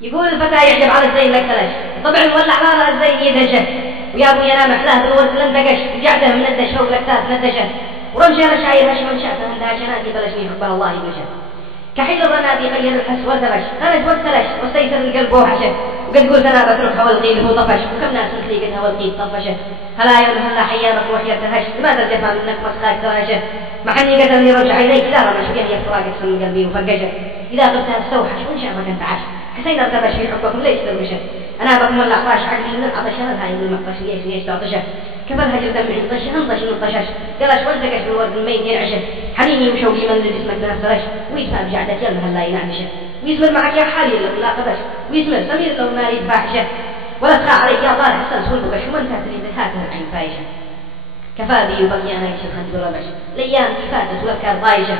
يقول الفتى يعجب على الزين لك ثلاث طبعا ولع على الزين يدهشه ويا ابوي انا محلاه بالورد لندقش وجعده من الدش فوق الاكتاف ندشه ورمشه انا شاير هش من شافه عندها شناتي بلشني حب الله يبلشه كحيل الرنادي غير الحس والتبش خرج والتلش واستيسر القلب وحشه وقد قلت انا بتروح والقيل هو طفش وكم ناس مثلي قدها والقيل طفشه هلا يوم هلا حيانك روح يرتهش لماذا الجفا منك مسخاك تراشه محني قتلني رجع اليك لا رمش بيه يفتراق من قلبي وفقشه اذا قلتها استوحش وان شافك انت عاش حسين ارتبش في حبكم ليش ترمشه انا بكم العطاش عقلي من العطش انا هاي من المقطش ليش تعطشه كفلها جلد دمعي انطش انطش من الطشش قلش والتقش بالورد الميت ينعشه حنيني وشوقي من جسمك تنفرش ويسمع بجعدة يلمها لا ينعشه ويسمر معك يا حالي لو لا قبش ويسمر سمير لو ناري فاحشه ولا تخاع عليك يا طارح حسن سولبك شو من تهتري ذهاتها العين فايشه كفى بي وبقي انا يشيل خنت وربش الايام فاتت والافكار ضايشه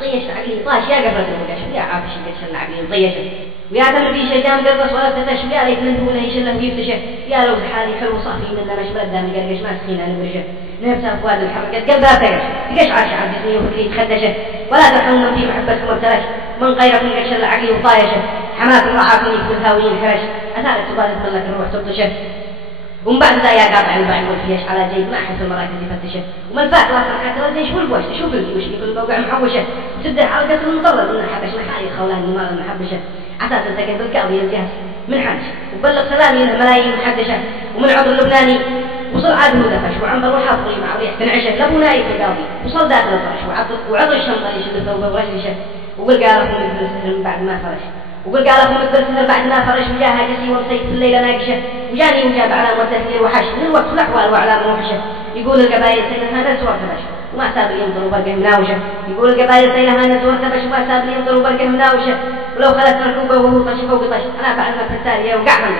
طيشت عقلي طاش يا قفلت المقش ويا عافش قد عقلي طيشه ويا دم بي شجام قرص ولا تتش ويا ليت من دونه يشله ويفتشه يا لو حالي حلو صافي من مش بدا من قرقش ما سخين انا ورجه نفسها فؤاد الحركه قلبها تقش تقش عرش على جسمي وفكري تخدشه ولا ترحمون في محبتكم ابتلش من غيركم يكشل عقلي وطايشه حماكم رعاكم يكون هاويين حرش اثارت سبالة ملك الروح تبطشه ومن بعد ذا يا قاطع الباع والفيش على جيب ما أحس المراكز يفتشه ومن فات راسا حتى رد يشوف البوش شوف الجيوش يقول موقع محوشه وتبدأ حلقة المضرر من حبش نحايل خولان المال المحبشه عساس التقن بالقاضي الجهز من حنش وبلغ سلامي له ملايين محدشه ومن عضو اللبناني وصل عاده دفش وعنبر وحاطري مع ريح تنعشه لابو نايف القاضي وصل داخل الفرش وعض الشنطه اللي يشد ثوبه ورششه وقل قال لهم من بعد ما فرش وقل قال لهم الدرس بعد ما فرش وجاها جسي ومسيت في الليلة ناقشة وجاني وجاب علامة تهدير وحش من الوقت والأحوال وعلامة وحشة يقول القبائل سيلها نزور تبش وما ساب لي ينظروا برقه مناوشة يقول القبائل سيلها نزور تبش وما ساب لي ينظروا برقه مناوشة ولو خلت ركوبه وهو طش فوق طش أنا بعد ما التالية وقع من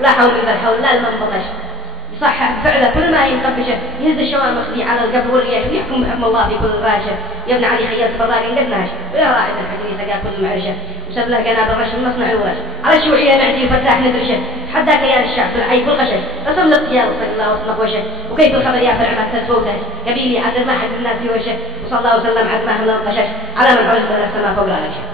ولا حول إذا الحول لا المن بطش يصحح فعله كل ما ينقبشه يهز الشوام مخلي على القبر والرياش ويحكم بحكم الله في كل راشة يا ابن علي خيرت براق قد ناش ويا راعد الحكيم سقى كل معرشه وسب له قناب الرش المصنع الورش على الشوعية معدي وفتاح ندرشه حداك يا الشعب في العيب والغشش رسم الاختيار وصل الله وصنق وشه وكيف الخبر يا فرع ما تسفوته قبيلي عدل ما حد الناس في وشه وصلى الله وسلم عد ما هم القشش على من عرض من السماء فوق العرش